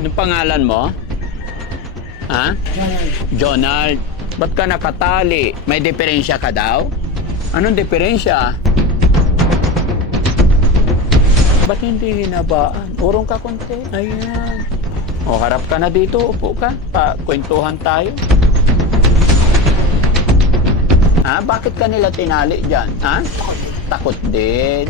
Anong pangalan mo? Ha? Jonald. Ba't ka nakatali? May diferensya ka daw? Anong diferensya? Ba't hindi hinabaan? Urong ka konti. Ayan. O, harap ka na dito. Upo ka. Kwentuhan tayo. Ha? Bakit ka nila tinali dyan? Ha? Takot din.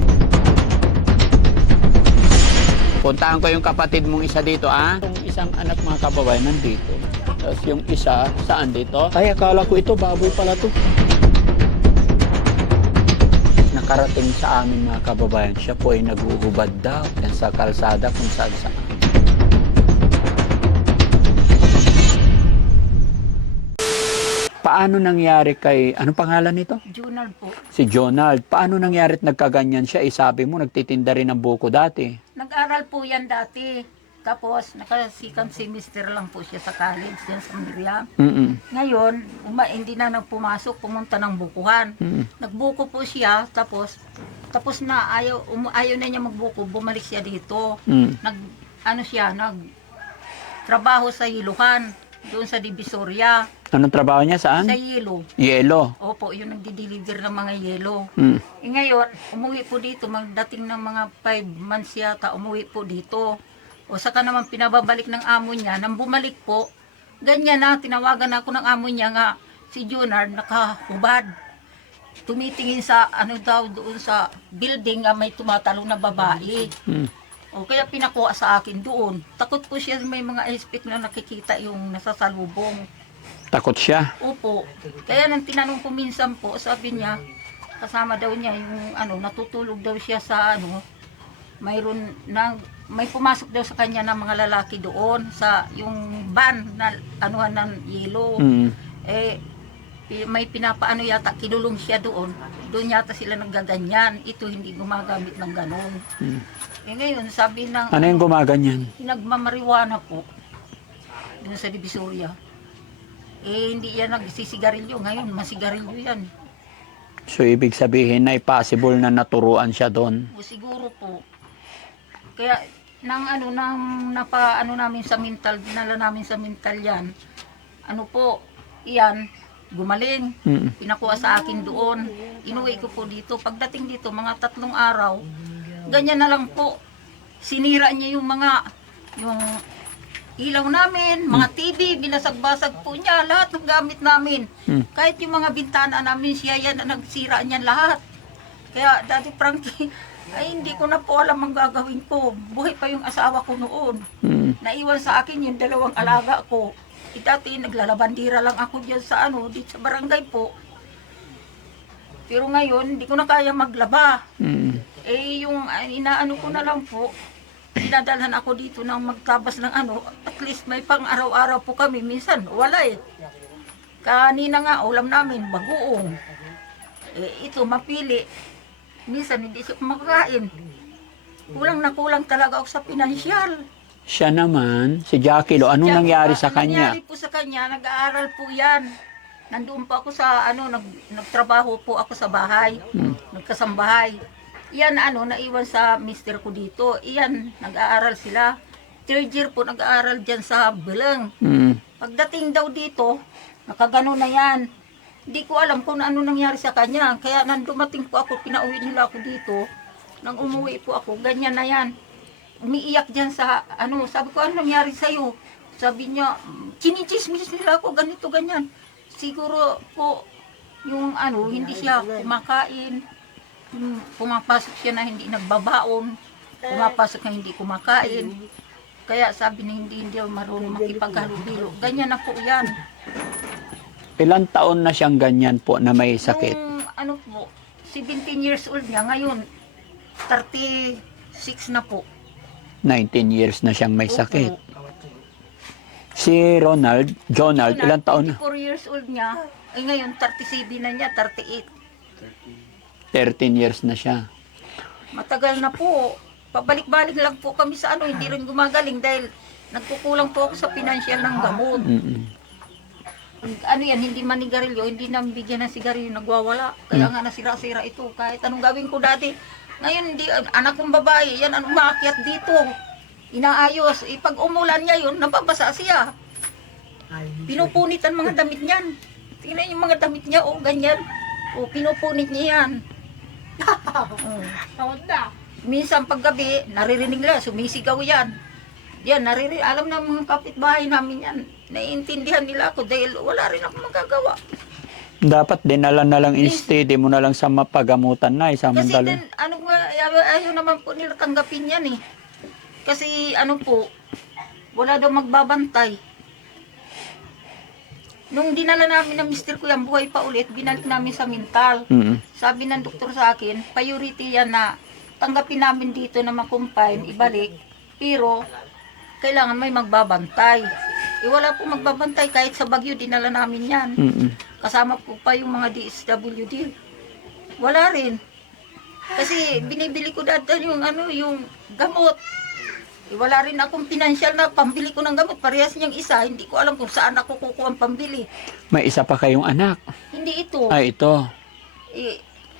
Puntahan ko yung kapatid mong isa dito, ah. Yung isang anak mga kababayan nandito. Tapos yung isa, saan dito? Ay, akala ko ito, baboy pala to. Nakarating sa amin mga kababayan, siya po ay naguhubad daw yan sa kalsada kung saan saan. Paano nangyari kay, anong pangalan nito? Jonald po. Si Jonald. Paano nangyari at nagkaganyan siya? Sabi mo, nagtitinda rin ng buko dati. Nag-aral po yan dati. Tapos, nakasikam semester lang po siya sa college, yan sa Miriam. Ngayon, hindi na nagpumasok, pumunta ng bukuhan. Nagbuko po siya, tapos na ayaw na niya magbuko, bumalik siya dito. Trabaho sa Ilocan, doon sa Divisoria. Anong trabaho niya? Saan? Sa yelo. Yelo. Opo, yung nagdi-deliver ng mga yelo. Ngayon, umuwi po dito, magdating ng mga 5 months yata, umuwi po dito. O saka naman pinababalik ng amo niya, nang bumalik po, ganyan na, tinawagan ako ng amo niya nga, si Junard, nakahubad. Tumitingin sa, doon sa building nga may tumatalong na babae. O kaya pinakuha sa akin doon. Takot po siya, may mga aspect na nakikita yung nasasalubong. Takot siya? Opo. Kaya nang tinanong ko minsan po, sabi niya, kasama daw niya yung natutulog daw siya sa may pumasok daw sa kanya ng mga lalaki doon sa yung van na ng yelo. May pinapaano yata, kinulong siya doon. Doon yata sila naggaganyan. Ito hindi gumagamit ng ganon. Ngayon, sabi ng... Ano yung gumaganyan? Nagmamariwana po. Doon sa Divisoria. Hindi yan nagsisigarilyo. Ngayon, masigarilyo yan. So, ibig sabihin na possible na naturuan siya doon? O, siguro po. Kaya, namin sa mental, dinala namin sa mental yan. Iyan, gumaling. Pinakuha sa akin doon. Inuwi ko po dito. Pagdating dito, mga 3 araw, ganyan na lang po. Sinira niya yung ilaw namin, mga TV, binasag-basag po niya, lahat ng gamit namin. Kahit yung mga bintana namin, siya yan na nagsira niya lahat. Kaya, Daddy Frankie, ay hindi ko na po alam ang gagawin ko. Buhay pa yung asawa ko noon. Naiwan sa akin yung 2 alaga ko. Dati naglalabandira lang ako dyan sa dito sa barangay po. Pero ngayon, hindi ko na kaya maglaba. Yung inaano ko na lang po, dinadalhan ako dito ng magtabas ng at least may pang araw-araw po kami. Minsan, wala eh. Kanina nga, ulam namin, bagoong. Ito, mapili. Minsan, hindi siya kumakain. Kulang na kulang talaga ako sa pinansyal. Siya naman, si Jackie Lo, anong nangyari sa kanya? Nangyari po sa kanya, nag-aaral po yan. Nandoon po ako sa, nagtrabaho po ako sa bahay. Nagkasambahay. Iyan, naiwan sa mister ko dito. Iyan, nag-aaral sila. 3rd year po, nag-aaral dyan sa Beleng. Pagdating daw dito, nakagano na yan. Hindi ko alam kung ano nangyari sa kanya. Kaya nang dumating po ako, pinauwi nila ako dito. Nang umuwi po ako, ganyan na yan. Umiiyak dyan sa, sabi ko, ano nangyari sa'yo? Sabi niya, chinichismis nila ako, ganito, ganyan. Siguro po, yung hindi siya kumakain. Pumapasok siya na hindi nagbabaon. Pumapasok na hindi kumakain. Kaya sabi na hindi marunong makipaghalubilo. Ganyan na po yan. Ilang taon na siyang ganyan po na may sakit? Yung, 17 years old niya. Ngayon, 36 na po. 19 years na siyang may sakit. Si Jonald, ilang taon na? 24 years old niya. Ngayon, 37 na niya, 38. 13 years na siya. Matagal na po. Pabalik-balik lang po kami sa hindi rin gumagaling dahil nagkukulang po ako sa pinansyal ng gamot. Hindi manigarilyo, hindi namin bigyan ng sigarilyo, nagwawala. Kaya nga nasira-sira ito. Kahit anong gawin ko dati. Ngayon, anak kong babae, yan ang umakyat dito. inaayos. Pag umulan niya yun, nababasa siya. Pinupunitan mga damit niyan. Tingnan yung mga damit niya, ganyan. Pinupunit niya yan. Minsan paggabi, naririnig nila, sumisigaw yan. Yan, naririnig. Alam na mga kapitbahay namin yan. Naiintindihan nila ako dahil wala rin ako magagawa. Dapat dinala na lang instead mo na lang sa mapagamutan na Kasi samantala. din, ayaw naman po nila tanggapin yan eh. Kasi wala daw magbabantay. Nung dinala namin ng mister ko yan, buhay pa ulit, binalik namin sa mental. Sabi ng doktor sa akin, priority yan na tanggapin namin dito na makumpine, ibalik. Pero, kailangan may magbabantay. Wala po magbabantay kahit sa Baguio, dinala namin yan. Kasama po pa yung mga DSWD. Wala rin. Kasi binibili ko dati yung gamot. Wala rin akong pinansyal na pambili ko ng gamot. Parehas niyang isa. Hindi ko alam kung saan ako kukuha ang pambili. May isa pa kayong anak. Hindi ito. Ay, ito.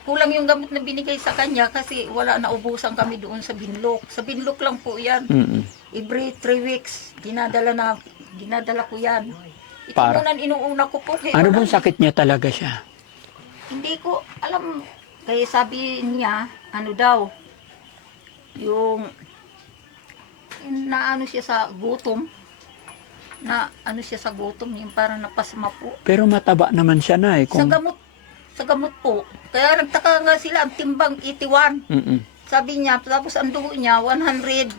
Kulang yung gamot na binigay sa kanya kasi wala na ubusan kami doon sa Binlok. Sa Binlok lang po yan. Every 3 weeks, dinadala ko yan. Ito Para? muna inuuna ko po. Ano bang sakit niya talaga siya? Hindi ko alam. Kaya sabi niya, yung naano siya sa gutom. Yung parang napasma po. Pero mataba naman siya na eh. Sa gamot po. Kaya nagtaka nga sila, ang timbang 81. Sabi niya, tapos ang dugo niya, 100,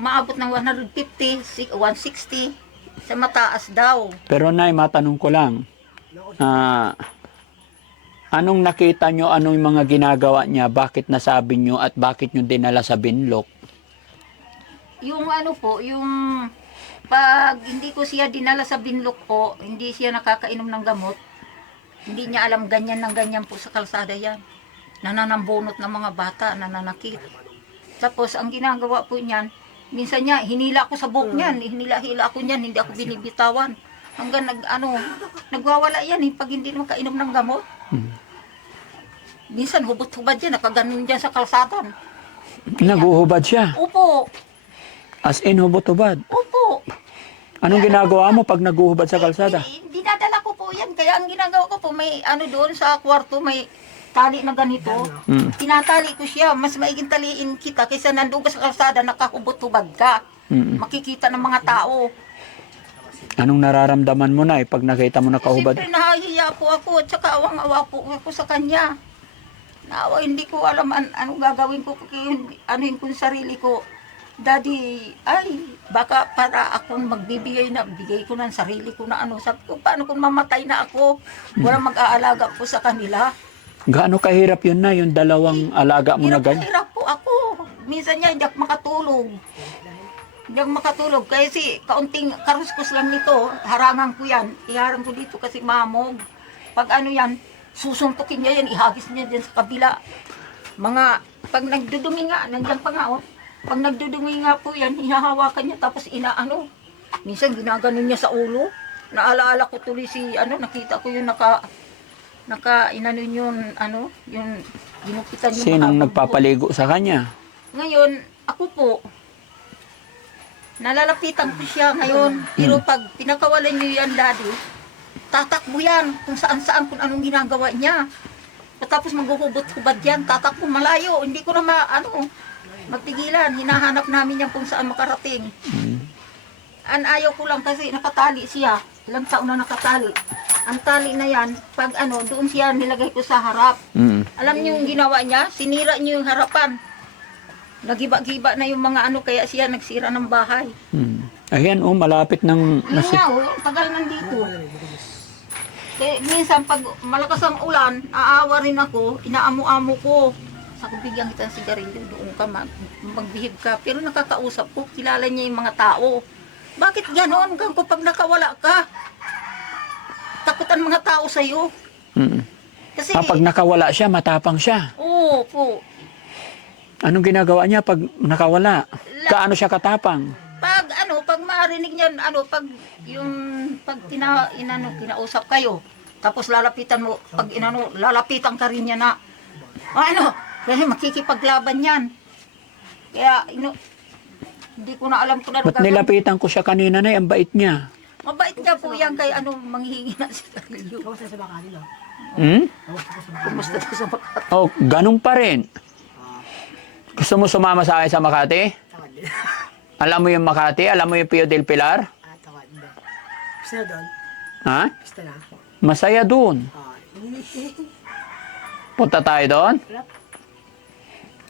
umaabot ng 150, 160, sa mataas daw. Pero Nay, matanong ko lang. Anong nakita nyo, anong mga ginagawa niya, bakit nasabi nyo at bakit nyo dinala sa Binlok? Yung pag hindi ko siya dinala sa Binlok po, hindi siya nakakainom ng gamot. Hindi niya alam ganyan ng ganyan po sa kalsada yan. Nananambunot ng mga bata, nananakit. Tapos ang ginagawa po niyan, minsan niya, hinila ko sa buhok niyan, hinila-hila ako niyan, hindi ako binibitawan. Hanggang nagwawala yan pag hindi makainom ng gamot. Minsan hubot-hubad yan, nakaganon dyan sa kalsada. Naguhubad siya? Opo. As in, hubot-hubad? Opo. Anong ginagawa mo pag naguhubad sa kalsada? Dinadala ko po yan, kaya ang ginagawa ko po, may doon sa kwarto, may tali na ganito. Tinatali ko siya, mas maiging taliin kita kaysa nandoon ka sa kalsada, nakahubot-hubad ka. Makikita ng mga tao. Anong nararamdaman mo na pag nakita mo nakahubad? Siyempre nahahiya po ako at saka awang-awa po ako sa kanya. Naawa, hindi ko alam anong gagawin ko, anuhin ko yung sarili ko. Daddy, baka para akong bigay ko ng sarili ko na sabi ko, paano kung mamatay na ako? Walang mag-aalaga po sa kanila. Gaano kahirap yun na, yung dalawang alaga mo na ganyan? Hirap po ako. Minsan niya, hindi ako makatulog. Kasi kaunting karuskus lang nito, harangan ko yan. Iharang ko dito kasi mamog. Pag yan, susuntukin niya yan, ihagis niya dyan sa kabila. Pag nagdudumi nga, nandiyan pa nga pag nagdudumi nga po yan, hinahawakan niya tapos minsan ginaganon niya sa ulo. Naalaala ko tuloy nakita ko yung yung ginupitan yung Sinong mahabang nagpapaligo sa kanya? Ngayon, ako po, nalalapitan ko siya ngayon. Pero pag pinakawalan niyo yan, Daddy, tatakbo yan kung saan-saan, kung anong ginagawa niya. Tapos maghuhubot-hubad yan, tatakbo malayo. Hindi ko na magtigilan. Hinahanap namin yan kung saan makarating. Ayaw ko lang kasi nakatali siya. Ilang taon na nakatali. Ang tali na yan, pag doon siya nilagay ko sa harap. Alam niyo yung ginawa niya? Sinira niyo yung harapan. Nagiba-giba na yung mga kaya siya nagsira ng bahay. Ayan, malapit ng... Yun nga, tagal nandito. Minsan, pag malakas ang ulan, aawa rin ako, inaamu-amu ko. Sabi, bigyan kita ng sigarilyo, doon ka, magbihib ka. Pero nakakausap ko, kilala niya yung mga tao. Bakit ganon? Hanggang pag nakawala ka, takutan mga tao sa'yo. Kasi, pag nakawala siya, matapang siag. Oo po. Anong ginagawa niya pag nakawala? Kaano siya katapang? Pag marinig niya, kinausap kayo, tapos lalapitan mo, lalapitan ka rin niya na, kasi makikipaglaban yan. Kaya, Hindi ko na alam kung ano Ba't nilapitan ko siya kanina na ang bait niya? Mabait nga po yan kay ano, manghihingi na si Carillo. Kamusta sa Makati, no? Hmm? Kamusta sa Makati? Kumusta to sa Makati? Oh, ganun pa rin. Gusto mo sumama sa akin sa Makati? Tawad din. Alam mo yung Makati? Alam mo yung Pio del Pilar? Tawad din. Gusto na doon? Ha? Gusto na? Masaya dun. Punta tayo doon?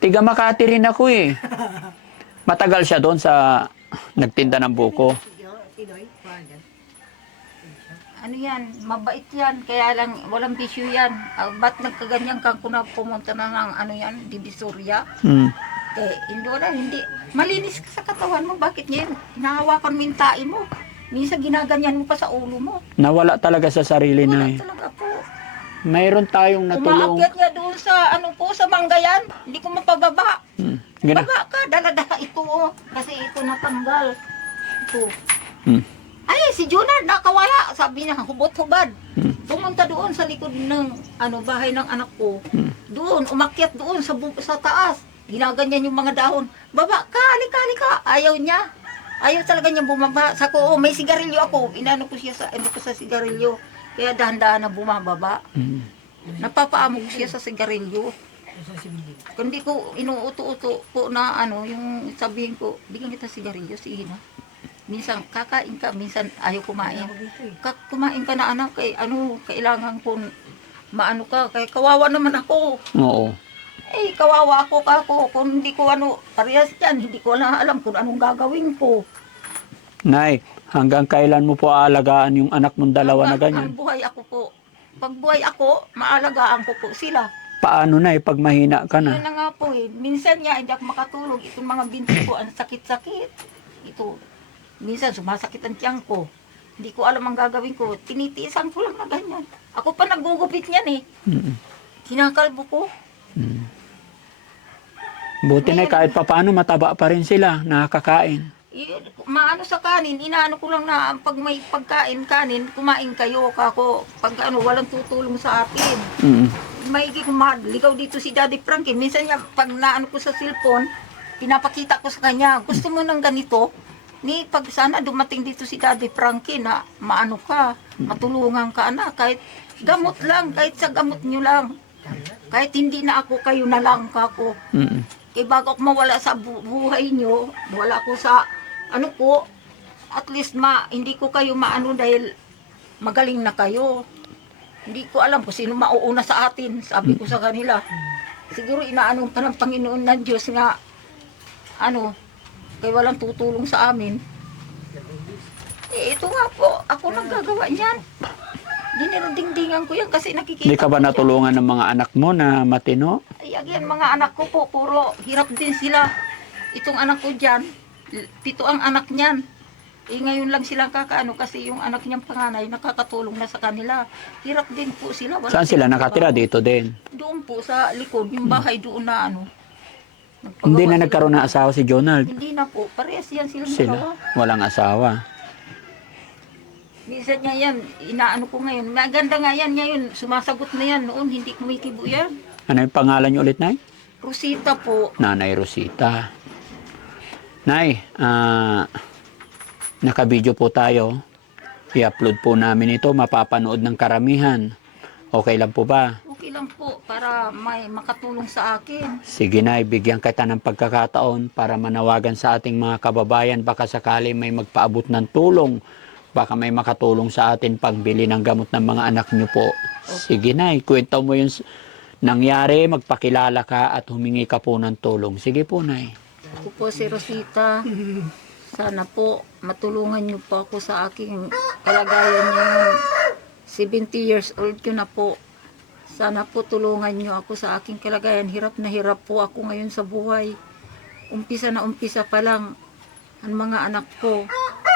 Tiga Makati rin ako eh. Matagal siya doon sa nagtinda ng buko. Pinoy? Parang Ano yan, mabait yan, kaya lang walang bisyo yan. Ba't nagkaganyan kang kuna pumunta na ng ano yan, Divisoria? Hmm. Hindi wala, hindi. Malinis ka sa katawan mo, bakit ngayon? Hinahawakan mo yung tae mo. Minsan ginaganyan mo pa sa ulo mo. Nawala talaga sa sarili Wala na eh. talaga po. Mayroon tayong natulong. Umaakyat nga doon sa ano po, sa manggayan. Hindi ko mapababa. Gina. Baba ka, dala-dala ito oh. Kasi ito natanggal. Ito. Hmm. Ay, si Jonah nakawala. Sabi niya, hubot-hubad. Pumunta doon sa likod ng bahay ng anak ko. Doon, umakyat doon sa taas. Ginaganyan yung mga dahon. Baba ka, halika. Ayaw niya. Ayaw talaga niya bumaba. Sako, oh, may sigarilyo ako. Inano ko siya sa sigarilyo. Kaya dahan-dahan na bumababa. Hmm. Napapaamog siya sa sigarilyo. sa sibilin. Kundi ko inuuto-uto po na yung sabihin ko, bigyan kita sigarilyo, sige na. Minsan kakain ka, minsan ayaw kumain. Kumain ka na anak, kailangan ko maano ka, kay kawawa naman ako. Oo. Kawawa ako kung hindi ko parehas yan, hindi ko na alam kung anong gagawin ko. Nay, hanggang kailan mo po aalagaan yung anak mong dalawa na ganyan? Ang buhay ako po. Pag buhay ako, maalagaan ko po sila. Paano na pag mahina ka Yun na? na nga po minsan nga hindi ako makatulog. Itong mga binti ko, ang sakit-sakit. Ito, minsan sumasakit ang tiyan ko. Hindi ko alam ang gagawin ko. Tinitiisan ko lang na ganyan. Ako pa nagugupit niyan eh. Mm. Kinakalbo ko. Mm. Buti na kahit papaano mataba pa rin sila, nakakain. Maano sa kanin, inaano ko lang na pag may pagkain kanin, kumain kayo kako. Pag walang tutulong sa akin. Mm. Maigi ko ligaw dito si Daddy Frankie. Minsan niya, pag naano ko sa cellphone, pinapakita ko sa kanya, gusto mo ng ganito? Pag sana dumating dito si Daddy Frankie na maano ka, matulungan ka na, kahit gamot lang, kahit sa gamot nyo lang. Kahit hindi na ako, kayo na lang kako. Mm. Bago ako mawala sa buhay nyo, wala ako sa at least hindi ko kayo maano dahil magaling na kayo. Hindi ko alam kung sino mauuna sa atin, sabi ko sa kanila. Siguro inaano pa ng Panginoon ng Diyos nga, kaya walang tutulong sa amin. Ito nga po, ako naggagawa niyan. Dinirudingdingan ko yan kasi nakikita Hindi ka ba ko siya. natulungan ng mga anak mo na matino? Ay, again, mga anak ko po, puro hirap din sila. Itong anak ko dyan, 7 ang anak niyan. Ngayon lang silang kakaano kasi yung anak niyang panganay nakakatulong na sa kanila. Hirap din po sila. Wala Saan sila silang nakatira? trabaho. Dito din. Doon po sa likod, yung bahay doon na nagpagawa Hindi na sila. nagkaroon ng asawa si Jonald. Hindi na po, parehas yan silang Sila. dalawa. Walang asawa. Minsan niya yan, inaano ko ngayon. Maganda nga yan ngayon, sumasagot na yan. Noon, hindi kumikibo yan. Ano yung pangalan niyo ulit, Nay? Rosita po. Nanay Rosita. Nay, naka-video po tayo. I-upload po namin ito, mapapanood ng karamihan. Okay lang po ba? Okay lang po, para may makatulong sa akin. Sige Nay, bigyan kita ng pagkakataon para manawagan sa ating mga kababayan. Baka sakali may magpaabot ng tulong. Baka may makatulong sa atin pagbili ng gamot ng mga anak niyo po. Sige Nay, kwento mo yung nangyari, magpakilala ka at humingi ka po ng tulong. Sige po Nay. Ako po si Rosita. Sana po matulungan niyo po ako sa aking kalagayan ngayon. 70 years old ko na po. Sana po tulungan niyo ako sa aking kalagayan. Hirap na hirap po ako ngayon sa buhay. Umpisa na umpisa pa lang ang mga anak ko.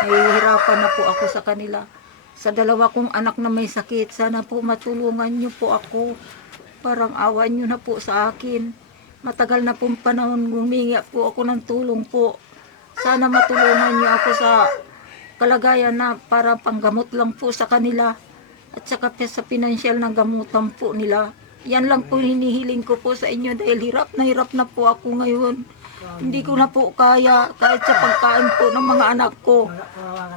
Nahihirapan na po ako sa kanila. Sa 2 kong anak na may sakit, sana po matulungan niyo po ako. Parang awa niyo na po sa akin. Matagal na pong panahon humingi po ako ng tulong po. Sana matulungan niyo ako sa kalagayan na para panggamot lang po sa kanila. At saka sa pinansyal na gamutan po nila. Yan lang po hinihiling ko po sa inyo dahil hirap na po ako ngayon. Hindi ko na po kaya kahit sa pagkain po ng mga anak ko.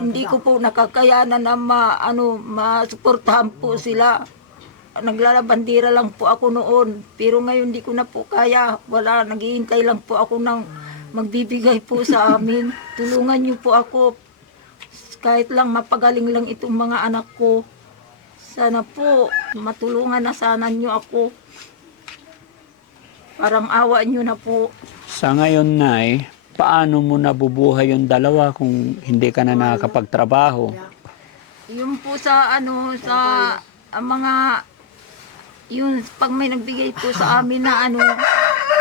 Hindi ko po nakakayanan na masuportahan po sila. Naglalabandira lang po ako noon. Pero ngayon hindi ko na po kaya. Wala, naghihintay lang po ako ng magbibigay po sa amin. Tulungan niyo po ako. Kahit lang mapagaling lang itong mga anak ko. Sana po, matulungan na sana niyo ako. Parang awa niyo na po. Sa ngayon, Nay, paano mo nabubuhay yung dalawa kung hindi ka na nakakapagtrabaho? Yung po sa mga yun pag may nagbigay po sa amin na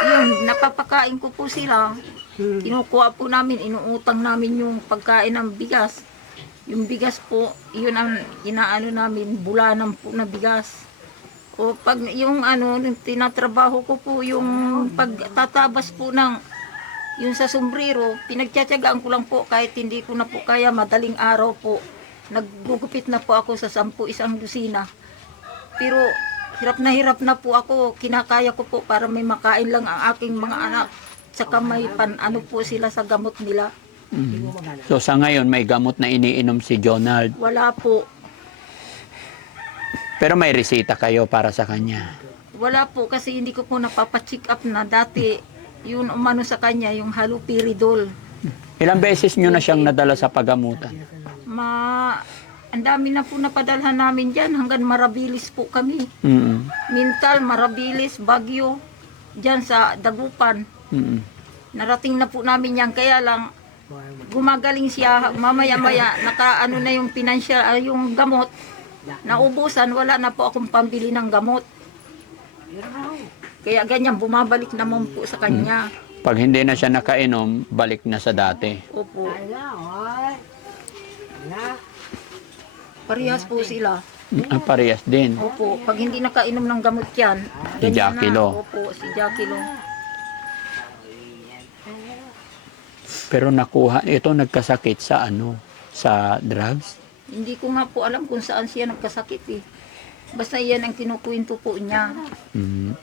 yun napapakain ko po sila. Kinukuha po namin, inuutang namin yung pagkain ng bigas. Yung bigas po, yun ang inaano namin, bulanan po na bigas. O pag yung tinatrabaho ko po yung pagtatabas po ng yung sa sombrero, pinagtsatsagaan ko lang po kahit hindi ko na po kaya madaling araw po. Naggugupit na po ako sa 10 isang dosina. Pero hirap na po ako, kinakaya ko po para may makain lang ang aking mga anak. Saka may po sila sa gamot nila. So sa ngayon, may gamot na iniinom si Jonald. Wala po. Pero may resita kayo para sa kanya. Wala po kasi hindi ko po napapacheck up na dati yung umano sa kanya, yung haloperidol. Ilang beses nyo na siyang nadala sa pagamutan? Ang dami na po napadalhan namin dyan hanggang Marabilis po kami. Mm. Mintal, Marabilis, Baguio, dyan sa Dagupan. Mm. Narating na po namin yan, kaya lang gumagaling siya, mamaya-maya, na yung financial, yung gamot, naubusan, wala na po akong pambili ng gamot. Kaya ganyan, bumabalik naman po sa kanya. Pag hindi na siya nakainom, balik na sa dati. Opo. Parehas po sila. Parehas din. Opo, pag hindi nakainom ng gamot yan, Si ganyan Jackie na. Lo. Opo, si Jackie Lo. Pero ito nagkasakit sa sa drugs. Hindi ko nga po alam kung saan siya nagkasakit eh. Basta yan ang kinukwento po niya. Mm.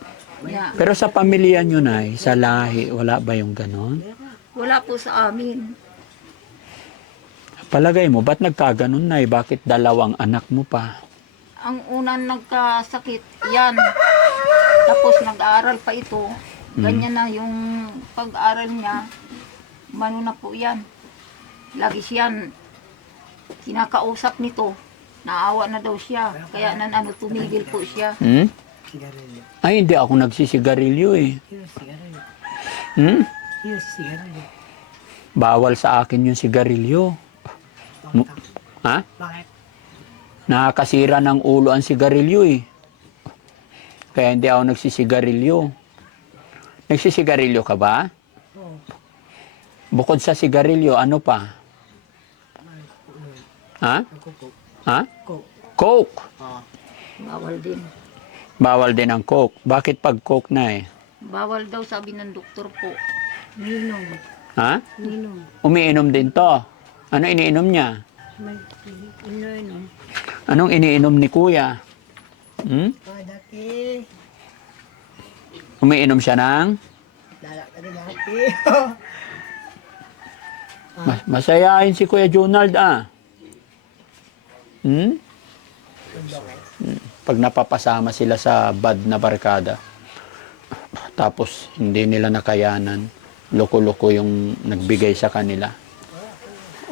Yeah. Pero sa pamilya nyo, Nay, sa lahi, wala ba yung ganon? Wala po sa amin. Palagay mo, ba't nagkaganon, Nay? Bakit 2 anak mo pa? Ang unang nagkasakit, yan. Tapos nag-aaral pa ito. Ganyan na yung pag-aaral niya. Mano na po yan. Lagi siyan kinakausap nito. Naawa na daw siya. Kaya tumigil po siya. Hmm? Sigarilyo. Ay, hindi ako nagsisigarilyo eh. Yung sigarilyo. Hmm? Yung sigarilyo. Bawal sa akin yung sigarilyo. Ha? Bakit? Nakakasira ng ulo ang sigarilyo eh. Kaya hindi ako nagsisigarilyo. Nagsisigarilyo ka ba? Oo. Bukod sa sigarilyo, ano pa? Ha? Kuko. Ha? Coke. Coke. Oo. Bawal din. Bawal din ang Coke. Bakit pag Coke na eh? Bawal daw sabi ng doktor po. Ninom. Ha? Ninom. Umiinom din to. Ano iniinom niya? May ininom. Anong iniinom ni Kuya? Hmm? Dati. Umiinom siya ng? Dati. Masayahin si Kuya Jonald ah. Hmm? Pag napapasama sila sa bad na barkada, tapos hindi nila nakayanan, loko-loko yung nagbigay sa kanila.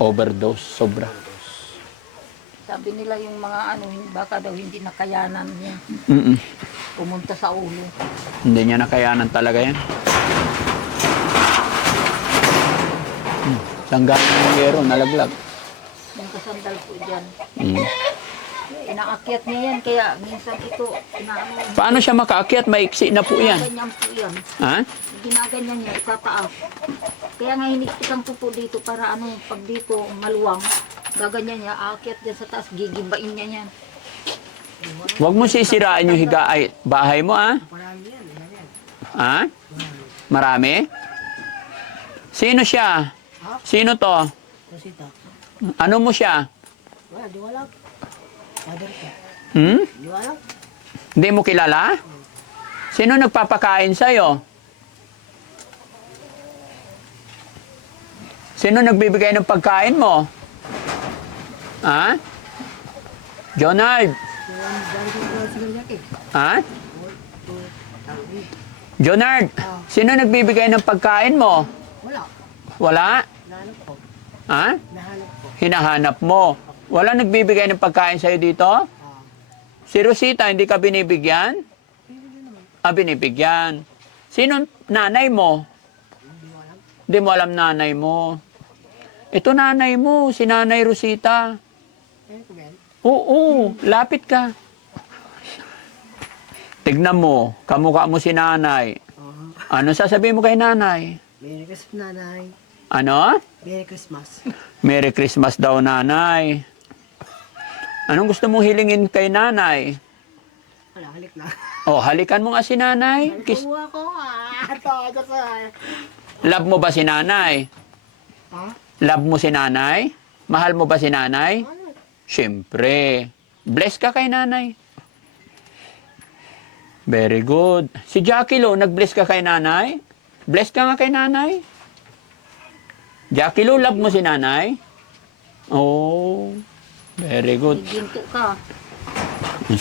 Overdose, sobra. Sabi nila yung mga baka daw hindi nakayanan niya. Mm-mm. Pumunta sa ulo. Hindi niya nakayanan talaga yan. Tanggal ng yero, nalaglag. Yung kasandal po dyan. Mm. Inaakyat niya yan, kaya minsan ito, Paano siya makaakyat? Maiksi na po yan. Ginaganyan po yan. Ha? Ginaganyan niya, itataas. Kaya nga hiniktikan ko po dito para pag dito maluwang, gaganyan niya, aakyat dyan sa taas, gigibain niya yan. Huwag mo sisirain yung bahay mo, ha? Marami yan. Yan. Ha? Marami? Sino siya? Sino to? Rosita. Ano mo siya? Wala, di wala. Father ko. Hmm? Di wala. Hindi mo kilala? Sino nagpapakain sa'yo? Sino nagbibigay ng pagkain mo? Ha? Jonard? Ha? Jonard, sino nagbibigay ng pagkain mo? Wala. Wala? Nahanap ko. Ha? Nahanap ko. Hinahanap mo. Wala nagbibigay ng pagkain sa'yo dito? Si Rosita, hindi ka binibigyan? Binibigyan. Sino nanay mo? Hindi mo alam nanay mo. Ito nanay mo, si Nanay Rosita. Ayun ko, Ben. Oo, lapit ka. Tignan mo, kamukha mo si nanay. Ano sasabihin mo kay nanay? Merry Christmas, nanay. Ano? Merry Christmas. Merry Christmas daw, nanay. Anong gusto mong hilingin kay nanay? Wala, halik na. Oh, halikan mo nga si nanay. Kuha ko, Ito, sa... Love mo ba si nanay? Ha? Love mo si nanay? Mahal mo ba si nanay? Ano? Siyempre. Bless ka kay nanay. Very good. Si Jackie Lou, nag-bless ka kay nanay? Bless ka nga kay nanay? Jackie Lou, love mo si nanay? Oh, very good. Ginto ka.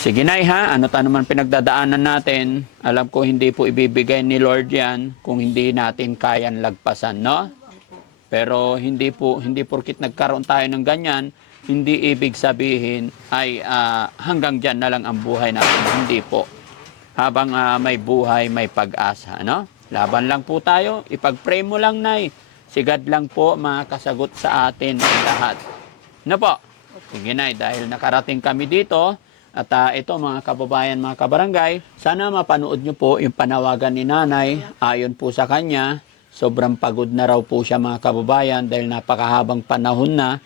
Sige nay ha, ano ta naman pinagdadaanan natin. Alam ko hindi po ibibigay ni Lord yan kung hindi natin kayan lagpasan, no? Pero hindi porkit nagkaroon tayo ng ganyan, hindi ibig sabihin ay hanggang dyan na lang ang buhay natin. Hindi po. Habang may buhay, may pag-asa, no? Laban lang po tayo. Ipag-pray mo lang, nay. Si God lang po makakasagot sa atin ang lahat. No po? Sige, nay, dahil nakarating kami dito, at ito mga kababayan, mga kabarangay, sana mapanood nyo po yung panawagan ni nanay. Ayon po sa kanya, sobrang pagod na raw po siya mga kababayan dahil napakahabang panahon na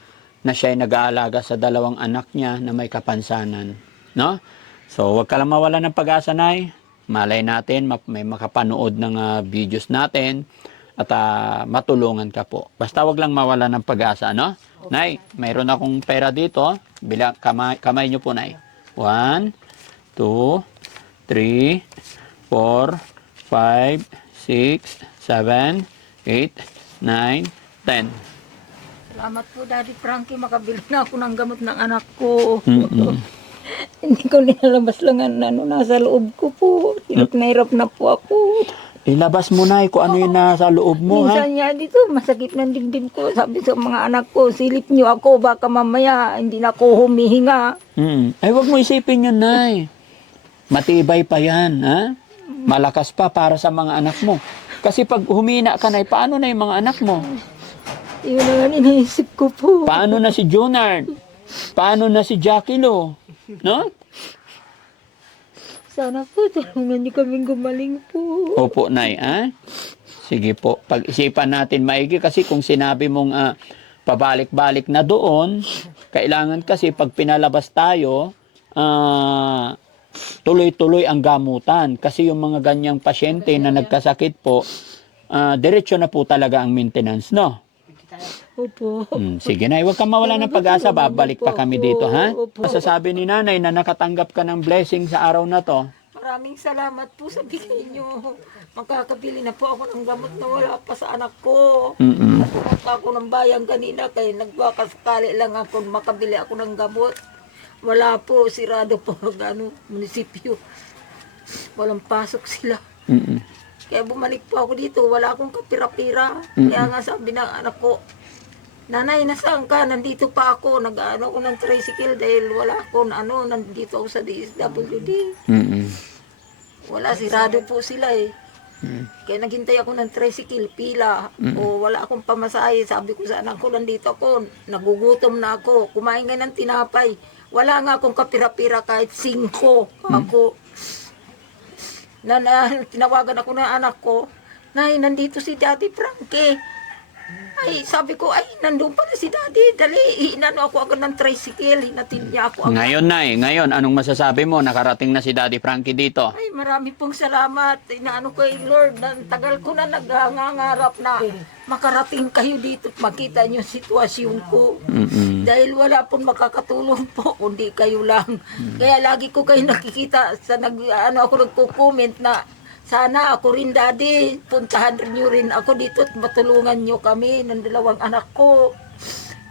siya ay nag-aalaga sa 2 anak niya na may kapansanan. No? So, wag ka lang mawala ng pag-asa, nay. Malay natin, may makapanood ng videos natin at matulungan ka po. Basta wag lang mawala ng pag-asa, no? Nay, mayroon akong pera dito. Kamay nyo po, nay. 1, 2, 3, 4, 5, 6, 7, 8, 9, 10. Salamat po, Daddy Frankie. Makabili na ako ng gamot ng anak ko. Hindi ko nilalabas lang ang nasa loob ko po. Hirap na hirap na po ako. Ilabas mo, nay, kung ano yung nasa loob mo, ha? Minsan niya dito, masakit ng dibdib ko. Sabi sa mga anak ko, silip niyo ako, baka mamaya hindi na ako humihinga. Ay, wag mo isipin yun, nay. Matibay pa yan, ha? Malakas pa para sa mga anak mo. Kasi pag humina ka, nay, paano na yung mga anak mo? Yun ang iniisip ko po. Paano na si Jonard? Paano na si Jackie Lou? No? Sana po, tulungan niyo kaming gumaling po. Opo, nay, ha? Sige po. Pag-isipan natin maigi kasi kung sinabi mong pabalik-balik na doon, kailangan kasi pag pinalabas tayo, tuloy-tuloy ang gamutan. Kasi yung mga ganyang pasyente na nagkasakit po, diretso na po talaga ang maintenance, no? Opo. Sige na, huwag kang mawala ng pag-asa, babalik pa kami dito, ha? Opo. Masasabi ni nanay na nakatanggap ka ng blessing sa araw na to. Maraming salamat po sa bigay niyo. Makakabili na po ako ng gamot na wala pa sa anak ko. Pumunta ako ng bayan kanina kaya nagbakasakali lang ako makabili ako ng gamot. Wala po, sirado po ang munisipyo. Walang pasok sila. Kaya bumalik po ako dito, wala akong kapira-pira. Kaya nga sabi ng anak ko, Nanay, nasaan ka? Nandito pa ako. Nag-ano ako ng tricycle dahil wala ako nandito ako sa DSWD. Wala, sirado po sila eh. Kaya naghintay ako ng tricycle, pila. O wala akong pamasahe. Sabi ko sa anak ko, nandito ako. Nagugutom na ako. Kumain nga ng tinapay. Wala nga akong kapira-pira kahit 5 ako. Tinawagan ako ng anak ko. Nay, nandito si Daddy Frankie. Ay, sabi ko, ay, nandun pala si Daddy. Dali, inano ako agad ng tricycle. Hinatid niya ako agad. Ngayon, anong masasabi mo? Nakarating na si Daddy Frankie dito. Ay, marami pong salamat. Inaano ko kay Lord, tagal ko na nagngangarap na makarating kayo dito at makita niyo yung sitwasyon ko. Dahil wala pong makakatulong po, kundi kayo lang. Kaya lagi ko kayo nakikita sa ako nagko-comment na Sana ako rin, Daddy, puntahan niyo rin ako dito at matulungan niyo kami ng 2 anak ko.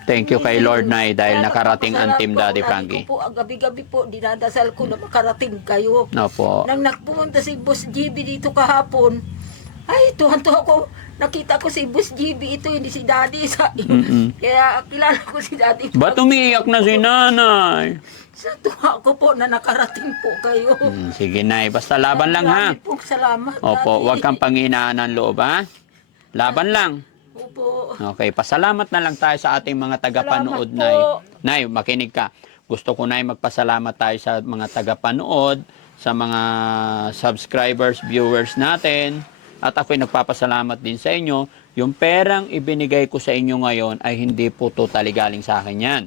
Thank you kay Lord Nay dahil Kaya nakarating ang Team Daddy lagi Frankie. ko po, ang gabi-gabi po, dinadasal ko na makarating kayo. Opo. Nang nagpunta si Boss GB dito kahapon, ay, tuwan-tuwa ko. Nakita ko si Boss GB, ito hindi si Daddy. Kaya kilala ko si Daddy. Ba't umiiyak na si nanay? Sa tuwa ko po na nakarating po kayo. Sige Nay, basta laban lang ha. Marami pong salamat. Opo, Daddy. huwag kang panghinaan ng loob ha. Laban lang. Opo. Okay, pasalamat na lang tayo sa ating mga tagapanood, Salamat po. Nay. Nay, makinig ka. Gusto ko, Nay, magpasalamat tayo sa mga tagapanood, sa mga subscribers, viewers natin. At ako'y nagpapasalamat din sa inyo. Yung perang ibinigay ko sa inyo ngayon ay hindi po totally galing sa akin yan.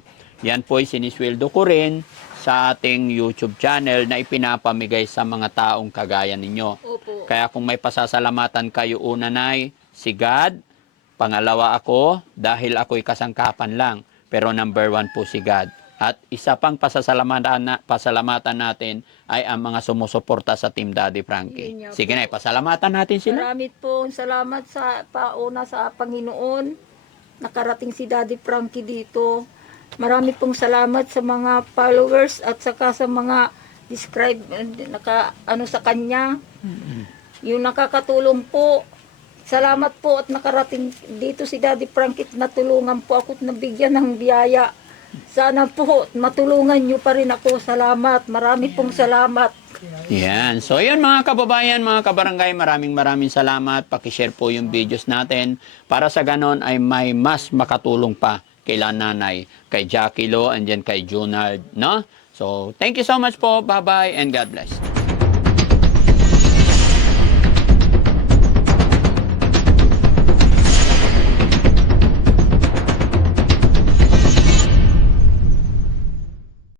Yan po ay sinisweldo ko rin sa ating YouTube channel na ipinapamigay sa mga taong kagaya ninyo. Opo. Kaya kung may pasasalamatan kayo, una, Nay, si God. Pangalawa ako, dahil ako'y kasangkapan lang. Pero number 1 po si God. At isa pang pasalamatan natin ay ang mga sumusuporta sa Team Daddy Frankie. Yun nga Sige po. na, pasalamatan natin sila. Marami pong salamat sa pauna sa Panginoon. Nakarating si Daddy Frankie dito. Marami pong salamat sa mga followers at saka sa mga describe sa kanya. Yung nakakatulong po. Salamat po at nakarating dito si Daddy Frankie. Natulungan po ako at nabigyan ng biyaya. Sana po matulungan niyo pa rin ako. Salamat. Marami pong salamat. Yan. So, yan mga kababayan, mga kabarangay, maraming salamat. Pakishare po yung videos natin para sa ganon ay may mas makatulong pa kay nanay, kay Jackie Lo, and then kay Junard, no? So, thank you so much po. Bye-bye and God bless.